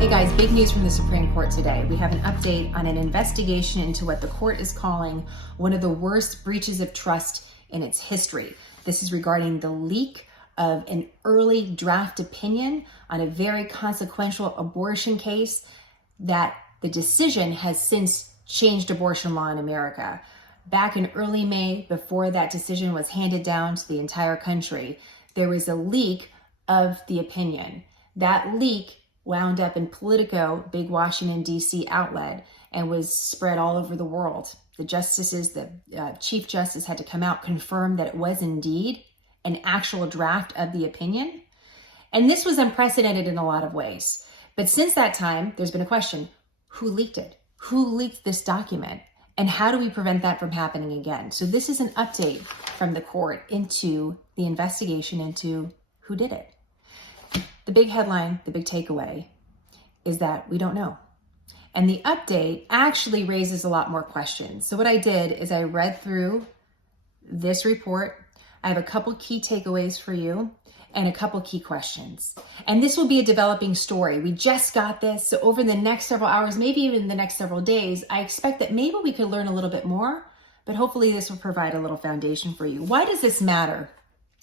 Hey guys, big news from the Supreme Court today. We have an update on an investigation into what the court is calling one of the worst breaches of trust in its history. This is regarding the leak of an early draft opinion on a very consequential abortion case that the decision has since changed abortion law in America. Back in early May, before that decision was handed down to the entire country, there was a leak of the opinion. That leak wound up in Politico, big Washington, D.C. outlet, and was spread all over the world. The justices, the Chief Justice had to come out, confirm that it was indeed an actual draft of the opinion. And this was unprecedented in a lot of ways. But since that time, there's been a question: who leaked it? Who leaked this document? And how do we prevent that from happening again? So this is an update from the court into the investigation into who did it. The big headline, the big takeaway is that we don't know. And the update actually raises a lot more questions. So what I did is I read through this report. I have a couple key takeaways for you and a couple key questions. And this will be a developing story. We just got this. So over the next several hours, maybe even the next several days, I expect that maybe we could learn a little bit more, but hopefully this will provide a little foundation for you. Why does this matter?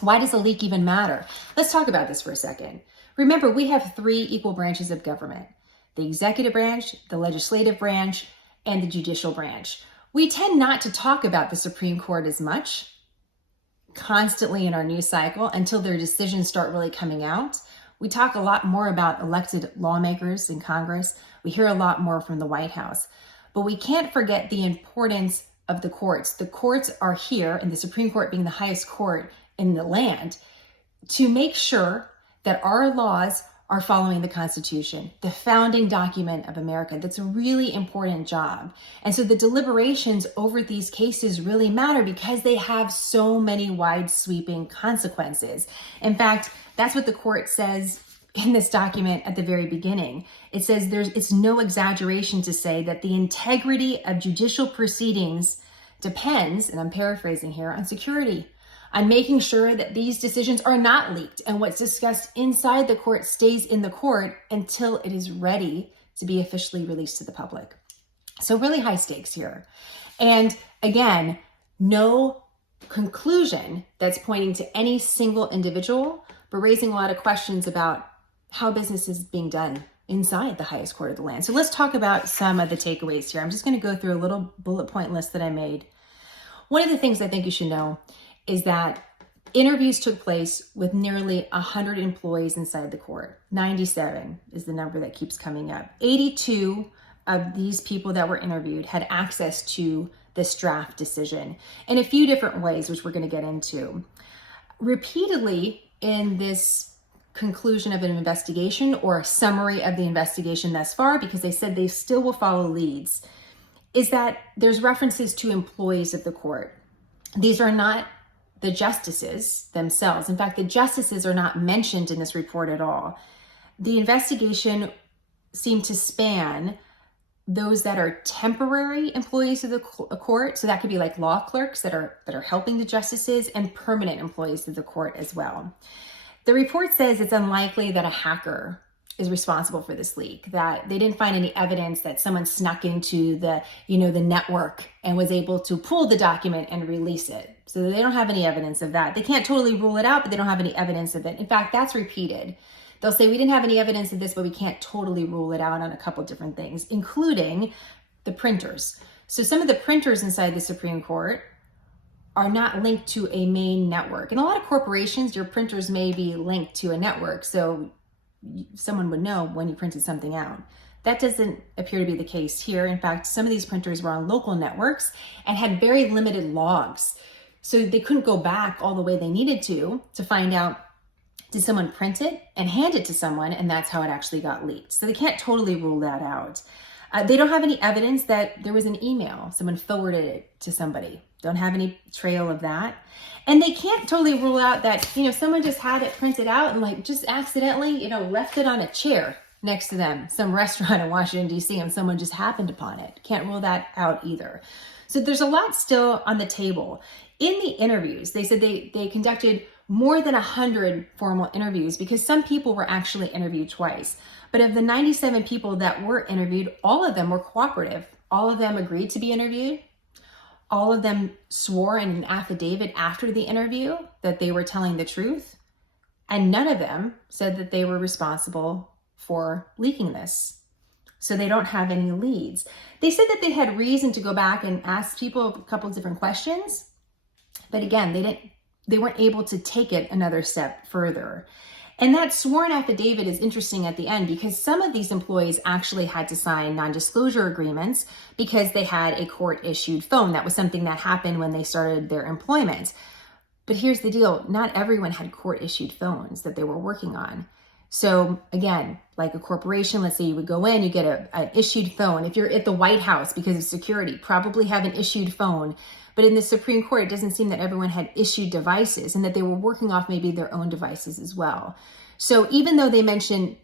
Why does the leak even matter? Let's talk about this for a second. Remember, we have three equal branches of government: the executive branch, the legislative branch, and the judicial branch. We tend not to talk about the Supreme Court as much constantly in our news cycle until their decisions start really coming out. We talk a lot more about elected lawmakers in Congress. We hear a lot more from the White House. But we can't forget the importance of the courts. The courts are here, and the Supreme Court being the highest court in the land, to make sure that our laws are following the Constitution, the founding document of America. That's a really important job. And so the deliberations over these cases really matter because they have so many wide sweeping consequences. In fact, that's what the court says in this document at the very beginning. It says it's no exaggeration to say that the integrity of judicial proceedings depends, and I'm paraphrasing here, on security, on making sure that these decisions are not leaked and what's discussed inside the court stays in the court until it is ready to be officially released to the public. So really high stakes here. And again, no conclusion that's pointing to any single individual, but raising a lot of questions about how business is being done inside the highest court of the land. So let's talk about some of the takeaways here. I'm just going to go through a little bullet point list that I made. One of the things I think you should know is that interviews took place with nearly 100 employees inside the court. 97 is the number that keeps coming up. 82 of these people that were interviewed had access to this draft decision in a few different ways, which we're going to get into. Repeatedly in this conclusion of an investigation, or a summary of the investigation thus far, because they said they still will follow leads, is that there's references to employees of the court. These are not the justices themselves. In fact, the justices are not mentioned in this report at all. The investigation seemed to span those that are temporary employees of the court. So that could be like law clerks that are helping the justices, and permanent employees of the court as well. The report says it's unlikely that a hacker is responsible for this leak, that they didn't find any evidence that someone snuck into the network and was able to pull the document and release it. So they don't have any evidence of that. They can't totally rule it out, but they don't have any evidence of it. In fact, that's repeated. They'll say, we didn't have any evidence of this, but we can't totally rule it out on a couple different things, including the printers. So some of the printers inside the Supreme Court are not linked to a main network. In a lot of corporations, your printers may be linked to a network, so someone would know when you printed something out. That doesn't appear to be the case here. In fact, some of these printers were on local networks and had very limited logs. So they couldn't go back all the way they needed to find out, did someone print it and hand it to someone, and that's how it actually got leaked. So they can't totally rule that out. They don't have any evidence that there was an email, someone forwarded it to somebody. Don't have any trail of that. And they can't totally rule out that, someone just had it printed out and just accidentally, left it on a chair next to them, some restaurant in Washington, D.C., and someone just happened upon it. Can't rule that out either. So there's a lot still on the table. In the interviews, they said they conducted more than 100 formal interviews, because some people were actually interviewed twice. But of the 97 people that were interviewed, all of them were cooperative. All of them agreed to be interviewed. All of them swore in an affidavit after the interview that they were telling the truth. And none of them said that they were responsible for leaking this. So they don't have any leads. They said that they had reason to go back and ask people a couple of different questions. But again, they weren't able to take it another step further. And that sworn affidavit is interesting at the end, because some of these employees actually had to sign non-disclosure agreements because they had a court-issued phone. That was something that happened when they started their employment. But here's the deal. Not everyone had court-issued phones that they were working on. So again, like a corporation, let's say you would go in, you get an issued phone. If you're at the White House, because of security, probably have an issued phone. But in the Supreme Court, it doesn't seem that everyone had issued devices, and that they were working off maybe their own devices as well. So even though they mentioned,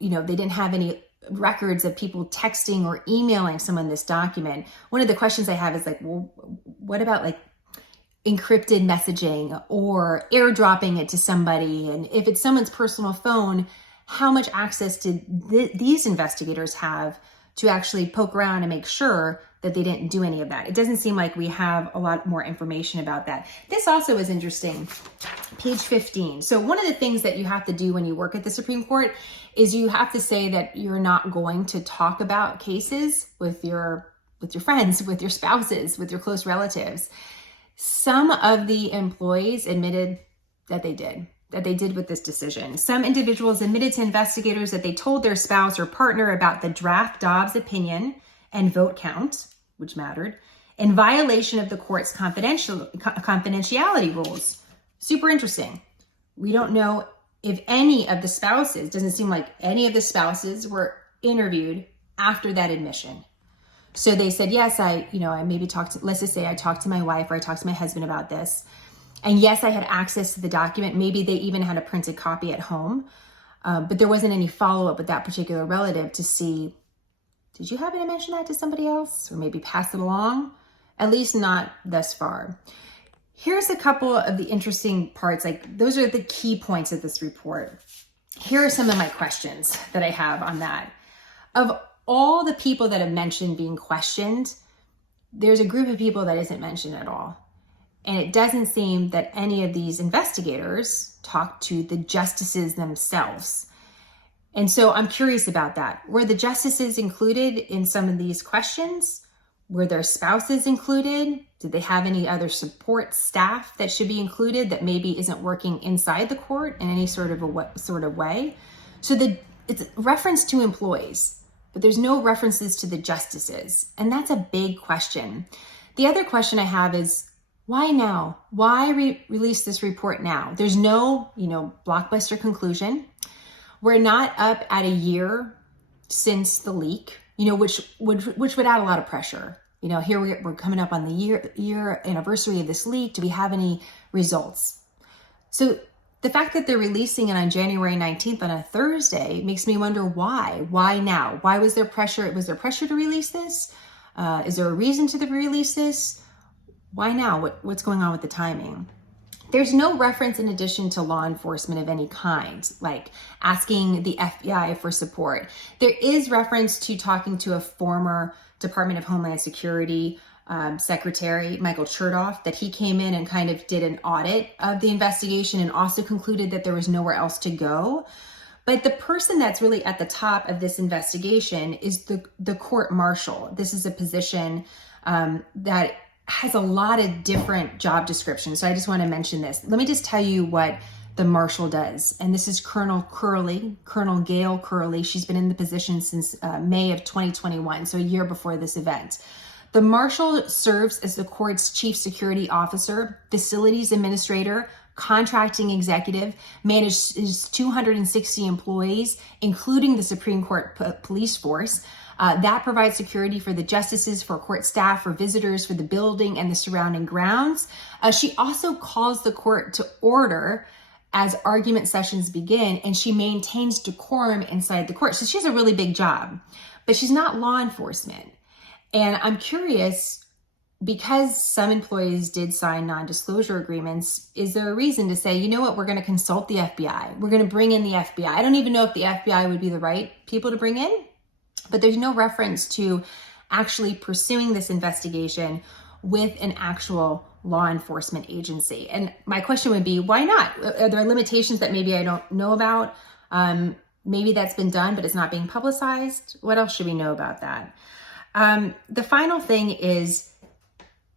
they didn't have any records of people texting or emailing someone this document, one of the questions I have is like, well, what about like encrypted messaging or airdropping it to somebody? And if it's someone's personal phone, how much access did these investigators have to actually poke around and make sure that they didn't do any of that? It doesn't seem like we have a lot more information about that. This also is interesting. Page 15. So one of the things that you have to do when you work at the Supreme Court is you have to say that you're not going to talk about cases with your friends, with your spouses, with your close relatives. Some of the employees admitted that they did with this decision. Some individuals admitted to investigators that they told their spouse or partner about the draft Dobbs opinion and vote count, which mattered, in violation of the court's confidentiality rules. Super interesting. We don't know if any of the spouses, doesn't seem like any of the spouses were interviewed after that admission. So they said, yes, I maybe let's just say I talked to my wife or I talked to my husband about this. And yes, I had access to the document. Maybe they even had a printed copy at home. But there wasn't any follow-up with that particular relative to see, did you happen to mention that to somebody else? Or maybe pass it along? At least not thus far. Here's a couple of the interesting parts. Like, those are the key points of this report. Here are some of my questions that I have on that. Of all the people that have mentioned being questioned, there's a group of people that isn't mentioned at all. And it doesn't seem that any of these investigators talked to the justices themselves. And so I'm curious about that. Were the justices included in some of these questions? Were their spouses included? Did they have any other support staff that should be included that maybe isn't working inside the court in any sort of way? So it's reference to employees, but there's no references to the justices. And that's a big question. The other question I have is, why now? Why release this report now? There's no, blockbuster conclusion. We're not up at a year since the leak, which would add a lot of pressure. Here we're coming up on the year anniversary of this leak. Do we have any results? So the fact that they're releasing it on January 19th on a Thursday makes me wonder why. Why now? Why was there pressure? Was there pressure to release this? Is there a reason to release this? Why now? What's going on with the timing? There's no reference in addition to law enforcement of any kind, like asking the FBI for support. There is reference to talking to a former Department of Homeland Security Secretary, Michael Chertoff, that he came in and kind of did an audit of the investigation and also concluded that there was nowhere else to go. But the person that's really at the top of this investigation is the court marshal. This is a position that has a lot of different job descriptions. So I just want to mention this. Let me just tell you what the marshal does. And this is Colonel Gail Curley. She's been in the position since May of 2021, so a year before this event. The marshal serves as the court's chief security officer, facilities administrator, contracting executive, manages 260 employees, including the Supreme Court police force. That provides security for the justices, for court staff, for visitors, for the building and the surrounding grounds. She also calls the court to order as argument sessions begin, and she maintains decorum inside the court. So she has a really big job, but she's not law enforcement. And I'm curious, because some employees did sign non-disclosure agreements, is there a reason to say, you know what, we're going to consult the FBI. We're going to bring in the FBI. I don't even know if the FBI would be the right people to bring in, but there's no reference to actually pursuing this investigation with an actual law enforcement agency. And my question would be, why not? Are there limitations that maybe I don't know about? Maybe that's been done, but it's not being publicized. What else should we know about that? The final thing is,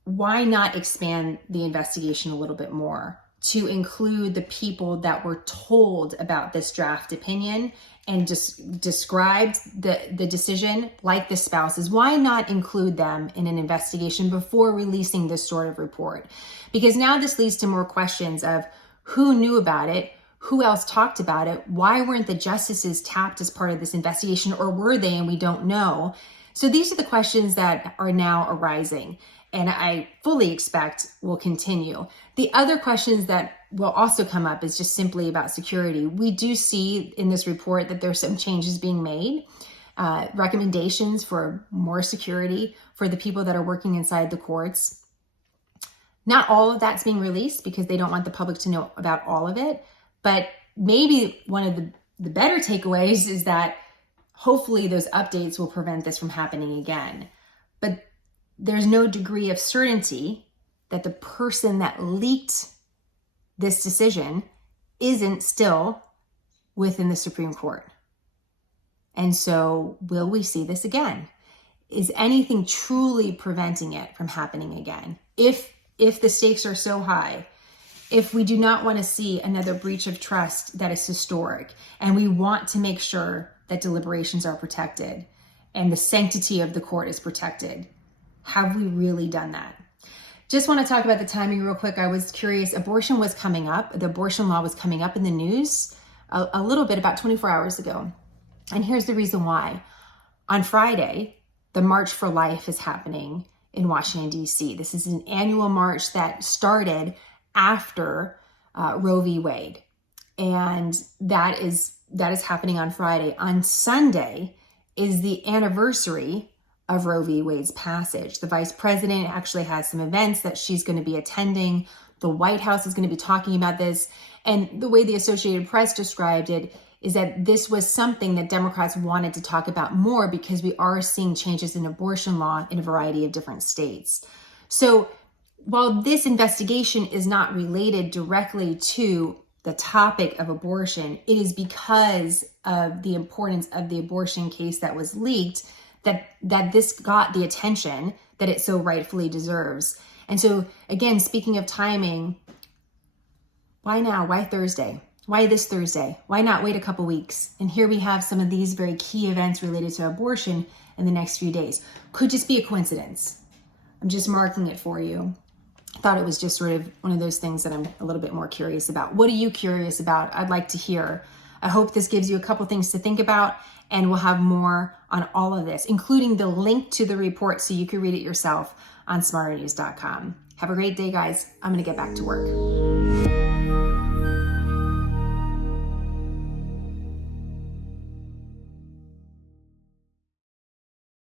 why not expand the investigation a little bit more to include the people that were told about this draft opinion and just described the decision, like the spouses? Why not include them in an investigation before releasing this sort of report? Because now this leads to more questions of who knew about it, who else talked about it, why weren't the justices tapped as part of this investigation, or were they and we don't know? So these are the questions that are now arising, and I fully expect will continue. The other questions that will also come up is just simply about security. We do see in this report that there's some changes being made, recommendations for more security for the people that are working inside the courts. Not all of that's being released because they don't want the public to know about all of it, but maybe one of the better takeaways is that hopefully those updates will prevent this from happening again. But there's no degree of certainty that the person that leaked this decision isn't still within the Supreme Court. And so will we see this again? Is anything truly preventing it from happening again? If the stakes are so high, if we do not want to see another breach of trust that is historic, and we want to make sure that deliberations are protected and the sanctity of the court is protected, have we really done that? Just want to talk about the timing real quick. I was curious. Abortion was coming up. The abortion law was coming up in the news a little bit about 24 hours ago. And here's the reason why. On Friday, the March for Life is happening in Washington, D.C. This is an annual march that started after Roe v. Wade. And that is happening on Friday. On Sunday is the anniversary of Roe v. Wade's passage. The vice president actually has some events that she's going to be attending. The White House is going to be talking about this. And the way the Associated Press described it is that this was something that Democrats wanted to talk about more because we are seeing changes in abortion law in a variety of different states. So while this investigation is not related directly to the topic of abortion, it is because of the importance of the abortion case that was leaked that this got the attention that it so rightfully deserves. And so again, speaking of timing, why now? Why Thursday? Why this Thursday? Why not wait a couple weeks? And here we have some of these very key events related to abortion in the next few days. Could just be a coincidence. I'm just marking it for you. I thought it was just sort of one of those things that I'm a little bit more curious about. What are you curious about? I'd like to hear. I hope this gives you a couple things to think about, and we'll have more on all of this, including the link to the report so you can read it yourself on smarternews.com. Have a great day, guys. I'm going to get back to work.